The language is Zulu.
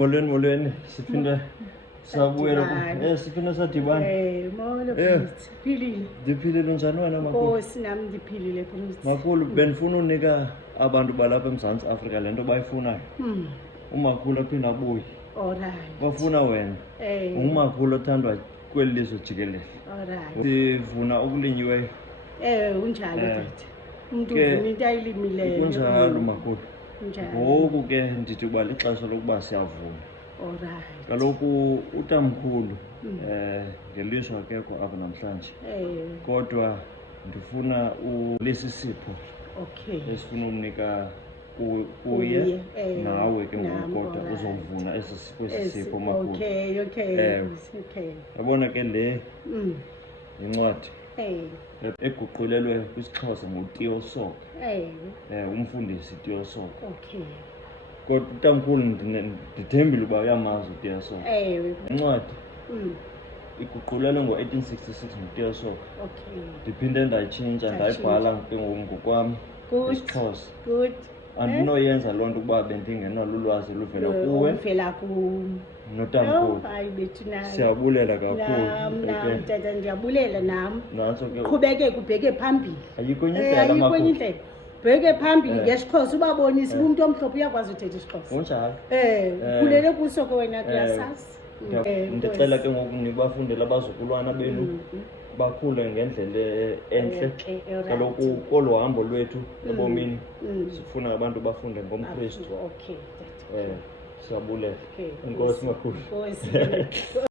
Molweni siphinda sabuyela siphinda sadibana. Molo Prince. Philile. Ndiphilile njani wena makhulu? Nkosi nami ndiphilile Prince. Makhulu benifuna unika abantu balapha eMzantsi Afrika lento bayifunayo. Umakhulu aphinda abuye. Alright. Bafuna wena. Umakhulu othandwa kweli lizwe jikelele. Alright. Sivuna okulinyiweyo. Unjalo tata. Umuntu uvuna into ayilimileyo. Kunjalo makhulu. Njalo. Ngoku ke ndithi uba lixesha lokuba siyavuna. Alright. Kaloku utamkhulu ngelishwa akekho apha namhlanje. Kodwa ndifuna lesisipho. Okay. Esifuna umnika kuye nawe ke ngoku kodwa uzovuna esi sipho makhulu. Okay. Okay. Yabona ke le incwadi eguqulelwe kwisiXhosa nguTiyo Soga. Umfundisi Tiyo Soga. Okay. Kodwa utamkhulu ndithembile uba uyamazi uTiyo Soga. Incwadi iguqulelwe ngo-1866 nguTiyo Soga. Okay. Ndiphinde ndayitshintsha ndayibhala ngokwami isiXhosa. Good. Andinoyenza loo nto ukuba bendingenalo ulwazi luvela kuwe notamkhulu. Hayi bethu nayo. Siyabulela kakhulu. Nam tata ndiyabulela nam. Nantso ke Qhubekeke ubheke phambili. Ayikho enye indlela makhulu. Ayikho enye indlela. Bheke phambili ngesiXhosa ubabonise umuntu omhlophe uyakwazi uthetha isiXhosa. Kunjalo. Ukhulele kuso ke wena kuyasazi. Ndicela ke ngoku nibafundele abazukulwana benu bakhule ngendlela entle. Kaloku kolu hambo lwethu ebomini sifuna abantu bafunde ngomKristu. Okay. Siyabulela. Enkosi makhulu.